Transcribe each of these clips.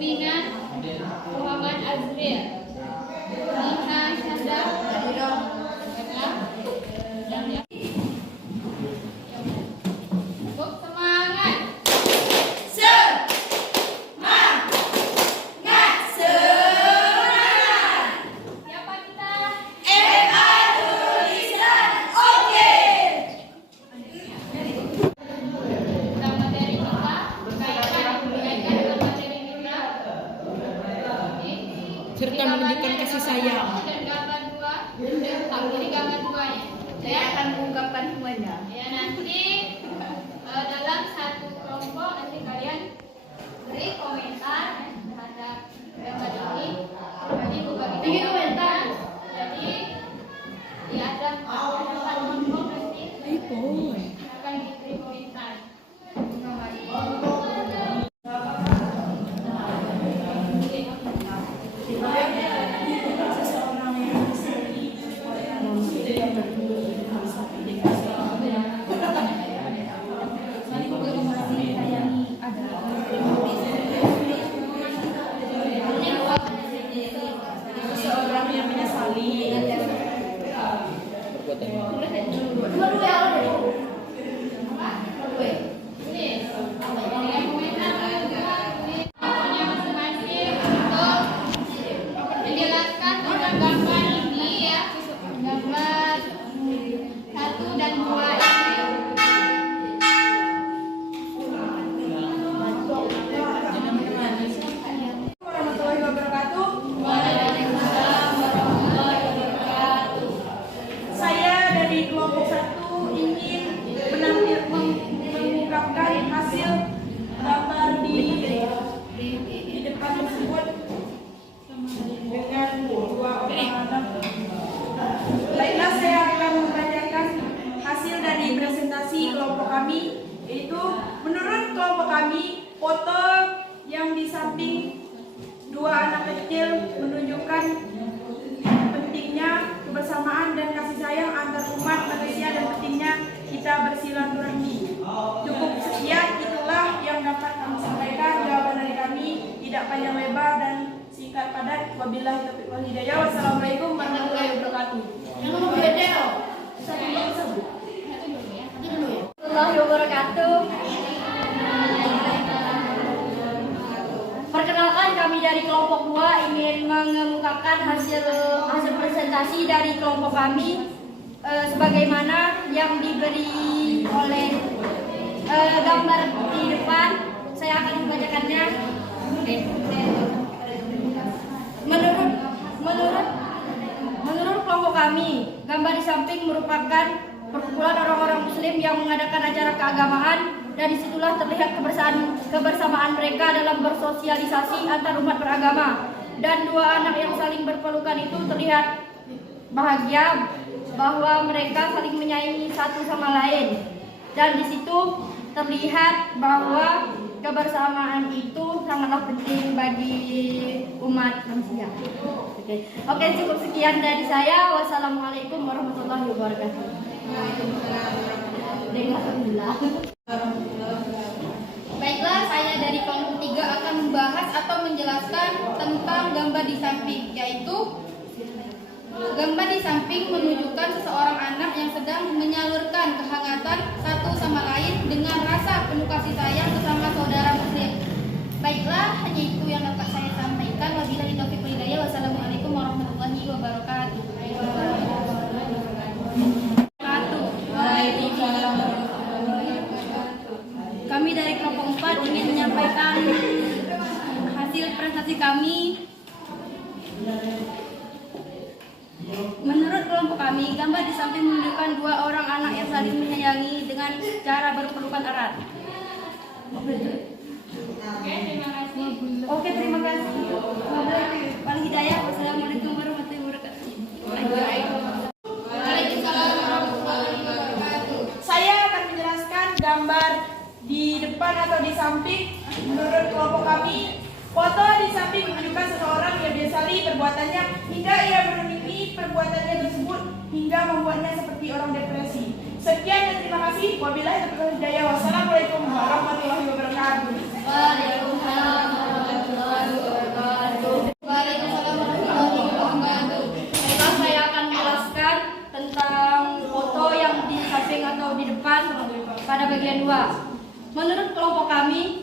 Kuningan Muhammad Azril, Nina Syahda semangat. Siapa kita? Tentang materi kita, kaitkan dengan materi kita. Serta menunjukkan kasih sayang. Dan gambar dua, ini gambar dua ya. Saya akan mengungkapkan semuanya. Ya nanti dalam satu kelompok nanti kalian beri komentar terhadap gambar ini. Jadi bukan kita komentar. Jadi ada 4 kelompok nanti akan diberi komentar. Seorang yang menyesali Pokoknya masing-masing untuk menjelaskan tentang gambar ini ya, gambar 1 dan 2 ini. warahmatullahi wabarakatuh. Saya dari kelompok 1 ingin mengungkapkan hasil gambar di depan tersebut dengan 2 orang anak. Baiklah, saya akan membacakan hasil dari presentasi kelompok kami, yaitu menurut kelompok kami, foto yang di samping 2 anak kecil menunjukkan pentingnya kebersamaan dan kasih sayang antar umat manusia dan pentingnya kita bersilaturahmi. Cukup sekian, itulah yang dapat kami sampaikan. Jawaban dari kami tidak panjang lebar dan singkat padat. Wabillahi taufiq wal hidayah. Wassalamualaikum warahmatullahi wabarakatuh. Warahmatullahi wabarakatuh. Perkenalkan, kami dari kelompok 2 ingin mengemukakan hasil presentasi dari kelompok kami sebagaimana yang diberi oleh gambar di depan. Saya akan membacakannya. Menurut kelompok kami, gambar di samping merupakan perkumpulan orang-orang Muslim yang mengadakan acara keagamaan, dan disitulah terlihat kebersamaan mereka dalam bersosialisasi antar umat beragama. Dan 2 anak yang saling berpelukan itu terlihat bahagia bahwa mereka saling menyayangi satu sama lain. Dan di situ terlihat bahwa kebersamaan itu sangatlah penting bagi umat manusia. Oke, cukup sekian dari saya. Wassalamualaikum warahmatullahi wabarakatuh. Baiklah, saya dari kelompok 3 akan membahas atau menjelaskan tentang gambar di samping, yaitu gambar di samping menunjukkan seseorang anak yang sedang menyalurkan kehangatan satu sama lain dengan rasa penuh kasih sayang sesama saudara muslim. Baiklah, hanya itu yang dapat saya sampaikan. Wabillahi taufiq wal hidayah. Wassalamualaikum warahmatullahi wabarakatuh. Kami dari kelompok 4 ingin menyampaikan hasil presentasi kami. Menurut kelompok kami, gambar di samping menunjukkan 2 orang anak yang saling menyayangi dengan cara berpelukan erat. Oke, terima kasih. Wabillahi wal hidayah. Wassalamualaikum warahmatullahi wabarakatuh. Waalaikumsalam warahmatullahi wabarakatuh. Saya akan menjelaskan gambar di depan atau di samping. Menurut kelompok kami, foto di samping menunjukkan seseorang yang biasali perbuatannya hingga ia bermimpi perbuatannya tersebut hingga membuatnya seperti orang depresi. Sekian dan terima kasih. Wabillahi taufiq wal hidayah. Wassalamualaikum warahmatullahi wabarakatuh. Waalaikumsalam warahmatullahi wabarakatuh.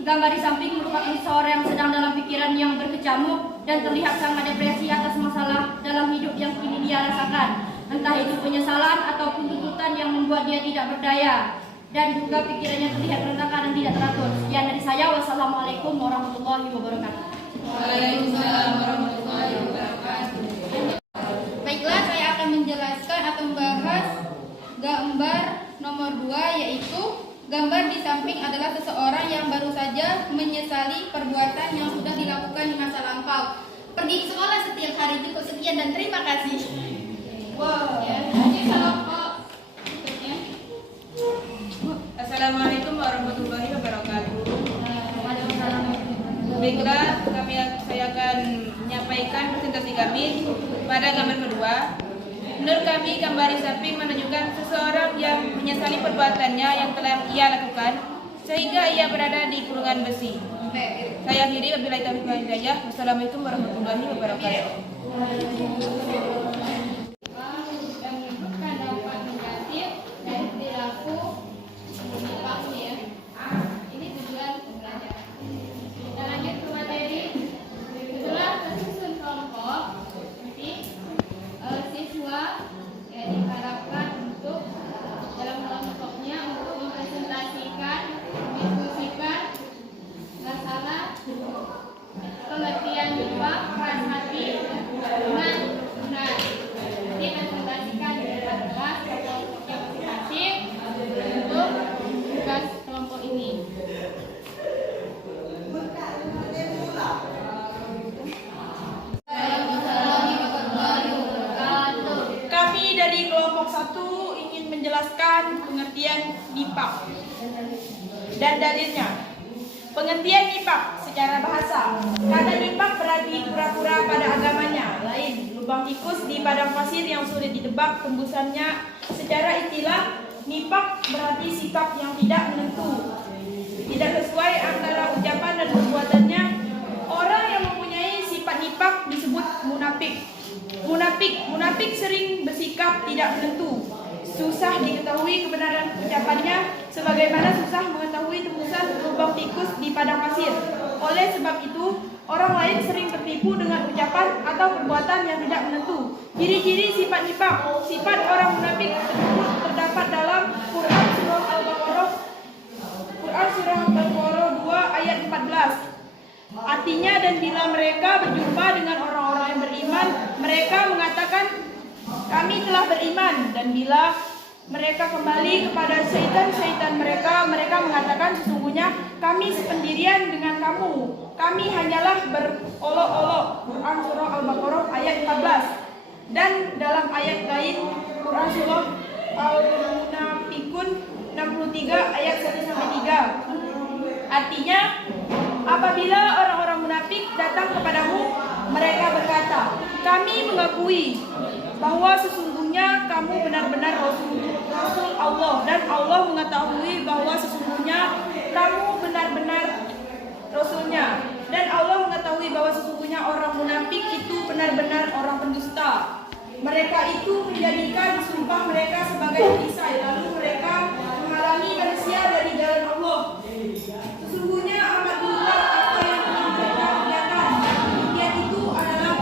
gambar di samping merupakan seseorang yang sedang dalam pikiran yang berkecamuk dan terlihat sangat depresi atas masalah dalam hidup yang kini dia rasakan. Entah itu penyesalan ataupun tuntutan yang membuat dia tidak berdaya. Dan juga pikirannya terlihat berantakan dan tidak teratur. Sekian dari saya. Wassalamualaikum warahmatullahi wabarakatuh. Waalaikumsalam warahmatullahi wabarakatuh. Baiklah, saya akan menjelaskan atau membahas gambar nomor 2, yaitu gambar di samping adalah seseorang yang baru saja menyesali perbuatan yang sudah dilakukan di masa lampau. Pergi ke sekolah setiap hari cukup sekian dan terima kasih. Wow. Ya, ini kelompok berikutnya. Assalamualaikum warahmatullahi wabarakatuh. Baiklah, saya akan menyampaikan presentasi kami pada gambar kedua. Menurut kami, gambar di samping menunjukkan seseorang yang menyesali perbuatannya yang telah ia lakukan sehingga ia berada di kurungan besi. Saya akhiri, wabillahi taufiq wal hidayah. Wassalamualaikum warahmatullahi wabarakatuh. Yang menyebutkan dampak negatif dari perilaku menyimpang ya. Ini tujuan pembelajaran. Kita lanjut ke materi. Setelah tersusun kelompok, nanti siswa ya diharapkan untuk dalam kelompoknya untuk mempresentasikan, mendiskusikan masalah pengertian nifaq keras hati dengan benar. Nanti presentasikan di depan kelas kelompoknya masing-masing untuk tugas kelompok ini. Kami dari kelompok 1 ingin menjelaskan pengertian nifaq dan dalilnya. Pengertian nifaq secara bahasa. Kata nifaq berarti pura-pura pada agamanya. Lain, lubang tikus di padang pasir yang sulit ditebak tembusannya. Secara istilah, nifaq berarti sikap yang tidak menentu, tidak sesuai antara ucapan dan perbuatannya. Orang yang mempunyai sifat nifaq disebut munafik. Munafik sering bersikap tidak menentu. Susah diketahui kebenaran ucapannya, sebagaimana susah mengetahui tembusan lubang tikus di padang pasir. Oleh sebab itu, orang lain sering tertipu dengan ucapan atau perbuatan yang tidak menentu. Ciri-ciri sifat nifaq. Sifat orang munafik tersebut terdapat dalam Quran surah Al-Baqarah 2 ayat 14. Artinya, dan bila mereka berjumpa dengan orang-orang yang beriman, mereka mengatakan kami telah beriman, dan bila mereka kembali kepada syaitan mereka mengatakan sesungguhnya kami sependirian dengan kamu, kami hanyalah berolok-olok. Quran surah Al-Baqarah ayat 14. Dan dalam ayat lain Quran surah Al-Munafikun 63 ayat 1-3. Artinya, apabila orang-orang munafik datang kepadamu, mereka berkata, kami mengakui bahwa sesungguhnya kamu benar-benar Rasul Allah, dan Allah mengetahui bahwa sesungguhnya kamu benar-benar Rasulnya, dan Allah mengetahui bahwa sesungguhnya orang munafik itu benar-benar orang pendusta. Mereka itu menjadikan sumpah mereka sebagai perisai, lalu mereka menghalangi manusia dari jalan Allah. Sesungguhnya amat buruklah apa yang mereka kerjakan. Demikian itu adalah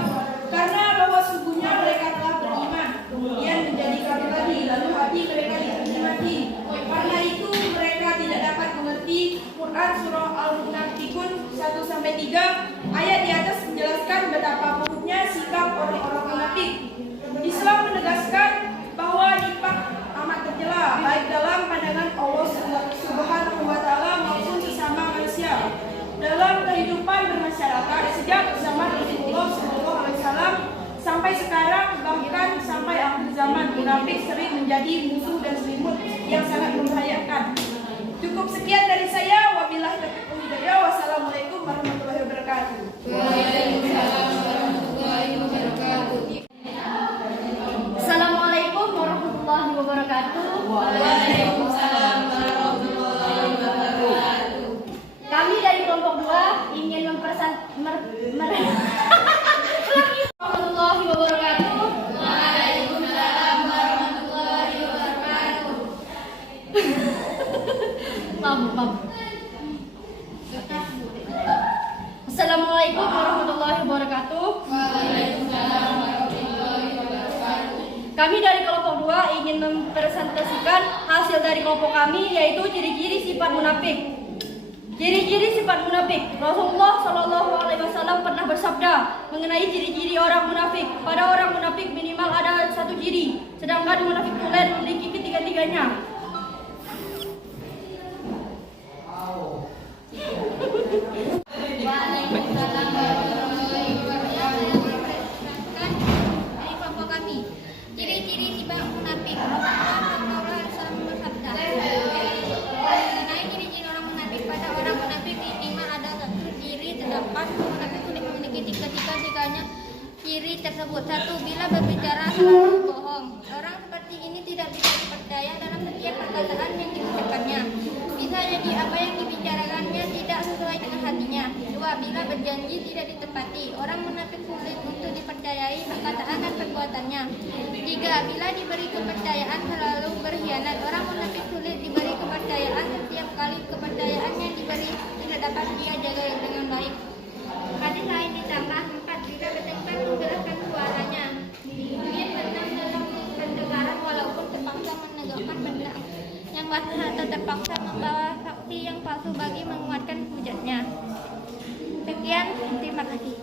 karena bahwa sesungguhnya mereka telah beriman, kemudian menjadi kafir lagi, lalu hati mereka dikunci mati. Karena itu mereka tidak dapat mengerti. Quran surah Al-Munafikun 1-3 ayat di atas menjelaskan betapa buruknya sikap orang-orang munafik. Islam menegaskan bahwa nifaq amat tercela baik dalam pandangan Allah Subhanahu wa taala maupun sesama manusia. Dalam kehidupan bermasyarakat sejak zaman Rasulullah SAW sampai sekarang, bahkan sampai akhir zaman, munafik sering menjadi musuh dan selimut yang sangat membahayakan. Cukup sekian dari saya. Wabillahi taufiq wal hidayah. Wassalamualaikum warahmatullahi wabarakatuh. Waalaikumsalam warahmatullahi wabarakatuh. Assalamualaikum warahmatullahi wabarakatuh. Waalaikumsalam warahmatullahi wabarakatuh. Kami dari kelompok 2 ingin warahmatullahi wabarakatuh. Waalaikumsalam warahmatullahi wabarakatuh. Maaf. Assalamualaikum warahmatullahi wabarakatuh. Kami dari kelompok 2 ingin mempresentasikan hasil dari kelompok kami, yaitu ciri-ciri sifat munafik. Ciri-ciri sifat munafik. Rasulullah Shallallahu Alaihi Wasallam pernah bersabda mengenai ciri-ciri orang munafik. Pada orang munafik minimal ada satu ciri, sedangkan munafik tulen memiliki ketiga-tiganya. Waalaikumsalam warahmatullahi wabarakatuh. Dari kelompok kami, ciri-ciri sifat munafik. Rasulullah SAW bersabda mengenai ciri-ciri orang munafik. Pada orang munafik minimal ada satu ciri, terdapat munafik itu memiliki tiga-tiganya ciri tersebut. Satu, bila berbicara selalu bohong. Orang seperti ini tidak bisa dipercaya dalam setiap perkataan yang diucapkannya. Bisa jadi apa yang dibicarakannya tidak sesuai dengan hatinya. Dua, bila berjanji tidak ditepati. Orang munafik sulit untuk dipercayai perkataan dan perbuatannya. Tiga, bila diberi kepercayaan selalu berkhianat. Orang munafik sulit diberi kepercayaan, setiap kali kepercayaan yang diberi tidak dapat dia jaga dengan baik. Hadis lain ditambah 4, bila bertengkar menggerakkan suaranya. Ingin menang dalam pendengaran walaupun terpaksa menegakkan benda yang batal atau terpaksa membawa saksi yang palsu bagi menguatkan hujatnya. Sekian, terima kasih.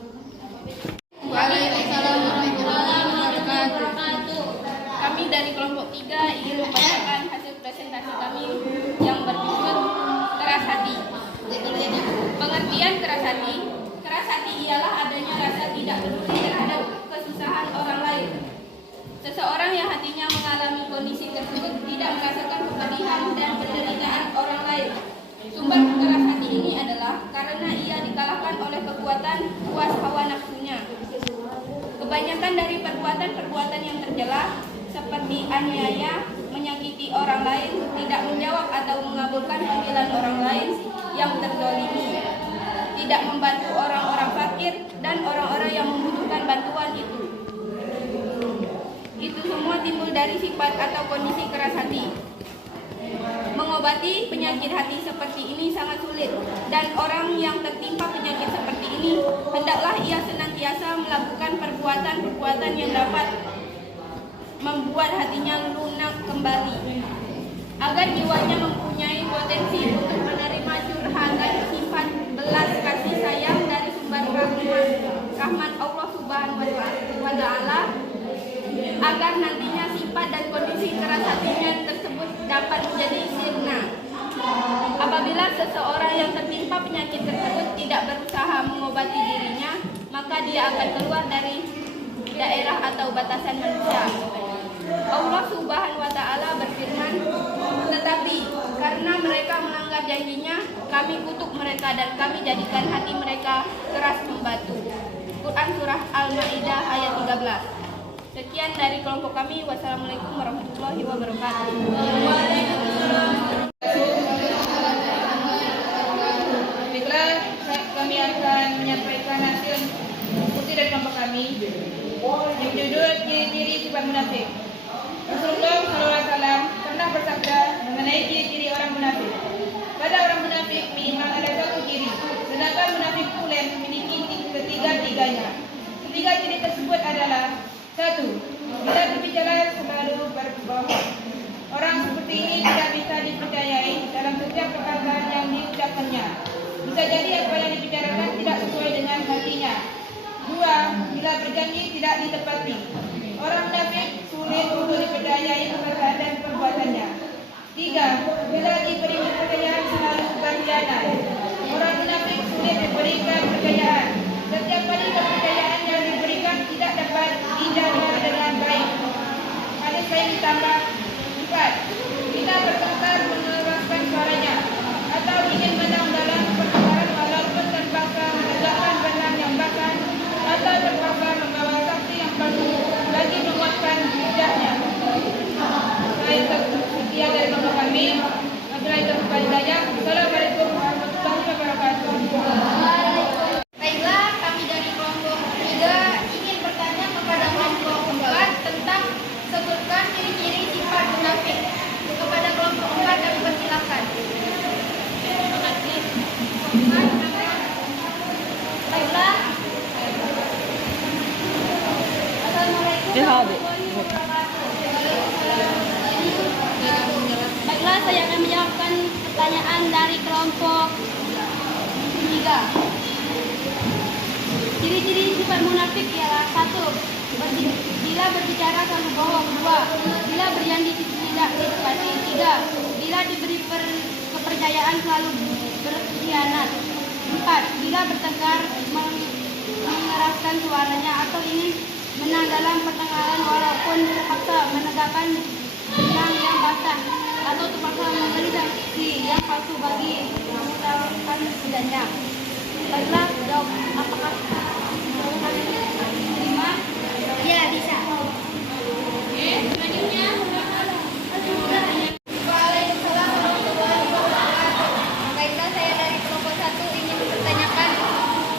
Waalaikumsalam warahmatullahi wabarakatuh. Kami dari kelompok 3 ingin membacakan hasil presentasi kami yang berjudul keras hati. Pengertian keras hati. Keras hati ialah adanya rasa tidak peduli terhadap kesusahan orang lain. Seseorang yang hatinya mengalami kondisi tersebut tidak merasakan kepedihan dan penderitaan orang lain. Sumber keras hati ini adalah karena ia dikalahkan oleh kekuatan puas hawa nafsunya. Kebanyakan dari perbuatan-perbuatan yang tercela seperti aniaya, menyakiti orang lain, tidak menjawab atau mengabulkan panggilan orang lain yang terzalimi, tidak membantu orang-orang fakir dan orang-orang yang membutuhkan bantuan itu semua timbul dari sifat atau kondisi keras hati. Mengobati penyakit hati seperti ini sangat sulit, dan orang yang tertimpa penyakit seperti ini hendaklah ia senantiasa melakukan perbuatan-perbuatan yang dapat membuat hatinya lunak kembali, agar jiwanya mempunyai potensi untuk menerima curhatan sifat belas kasih sayang dari sumber rahmat Allah Subhanahu wa Ta'ala, agar nantinya sifat dan kondisi keras hatinya tersebut dapat menjadi sirna. Apabila seseorang yang tertimpa penyakit tersebut tidak berusaha mengobati dirinya, maka dia akan keluar dari daerah atau batasan manusia. Allah Subhanahu wa Ta'ala berfirman, tetapi karena mereka melanggar janjinya, kami kutuk mereka dan kami jadikan hati mereka keras membatu. Quran Surah Al-Ma'idah ayat 13. Sekian dari kelompok kami. Wassalamualaikum warahmatullahi wabarakatuh. Baiklah, kami akan menyampaikan hasil diskusi dari kelompok kami yang judul ciri-ciri sifat munafik. Rasulullah SAW pernah bersabda mengenai ciri-ciri orang munafik. Pada orang munafik minimal ada satu ciri, sedangkan munafik tulen memiliki ketiga-tiganya. Ketiga ciri tersebut adalah: 1. Bila berbicara selalu berbohong. Orang seperti ini tidak bisa dipercayai dalam setiap perkataan yang diucapkannya. Bisa jadi apa yang dibicarakan tidak sesuai dengan hatinya. 2. Bila berjanji tidak ditepati. Orang munafik sulit untuk dipercayai perkataan dan perbuatannya. 3. Bila diberi kepercayaan selalu berkhianat. Orang munafik sulit diberikan kepercayaan. Setiap kali kepercayaan yang diberikan tidak dapat dijaga dengan baik. Hadis lain ditambah 4. Kita bertengkar mengeraskan suaranya atau ingin menang dalam pertengkaran walaupun terpaksa menegakkan benang yang basah atau terpaksa membawa saksi yang palsu bagi menguatkan hujahnya. Sekian dari kelompok kami. Wabillahi taufiq wal hidayah. Assalamualaikum warahmatullahi wabarakatuh. Baiklah, kami dari kelompok 3 ingin bertanya kepada kelompok 4 tentang sebutkan ciri-ciri Ciri-ciri sifat munafik ialah 1. Bila berbicara selalu bohong. 2. Bila berjanji tidak ditepati. 3. Bila diberi kepercayaan selalu berkhianat. 4. Bila bertengkar mengeraskan suaranya atau ingin menang dalam pertengkaran walaupun terpaksa menegakkan benang yang basah atau terpaksa memberi saksi yang palsu bagi mengutarakan tidaknya. Baiklah, jawab apakah terima? Iya, bisa. Oke, selanjutnya. Waalaikumsalam warahmatullahi wabarakatuh. Baiklah, saya dari kelompok 1 ingin mempertanyakan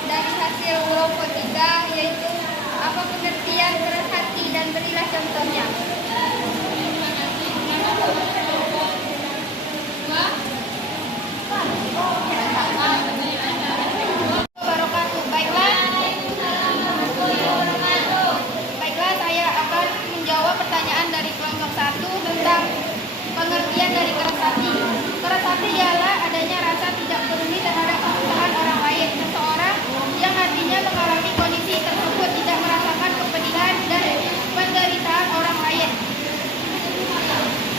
dari hasil kelompok 3, yaitu apa pengertian keras hati dan berilah contohnya. Wabarakatuh. Baiklah, saya akan menjawab pertanyaan dari kelompok 1 tentang pengertian dari keras hati. Keras hati ialah adanya rasa tidak peduli terhadap kesusahan orang lain. Seseorang yang hatinya mengalami kondisi tersebut tidak merasakan kepedihan dan penderitaan orang lain.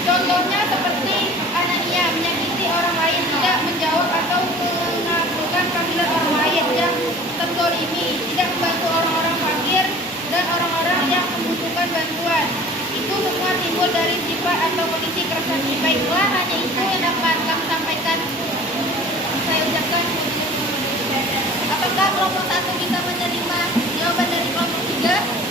Contohnya seperti Anania menyakiti orang lain, tidak menjawab atau mengabulkan panggilan orang lain yang terzolimi, tidak membantu orang-orang fakir dan orang-orang yang membutuhkan bantuan. Itu semua timbul dari sifat atau kondisi keras hati. Baiklah, hanya itu yang dapat kami sampaikan. Saya ucapkan. Apakah kelompok 1 bisa menerima jawaban dari kelompok 3?